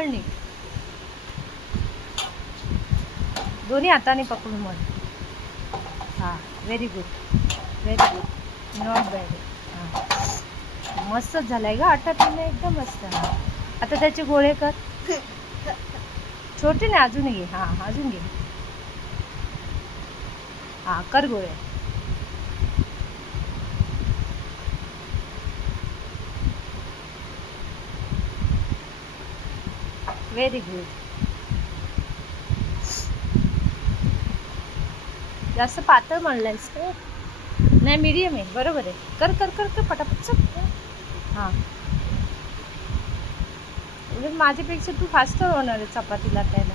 मळणी दोन्ही हाताने पकडून मळ. हां very good very good not bad. हां मस्तच झालाय ग आटा पिणे एकदम मस्त. आता त्याचे गोळे कर. छोटे नाही अजून घे. हां अजून घे. हां कर गोळे. Very good. जास्त पातळ मळलंयस का? नाही मीडियम आहे. बरोबर आहे. कर कर कर कर पटापट चल. हां माझ्यापेक्षा तू फास्ट होणार आहे चपाती लाटायला.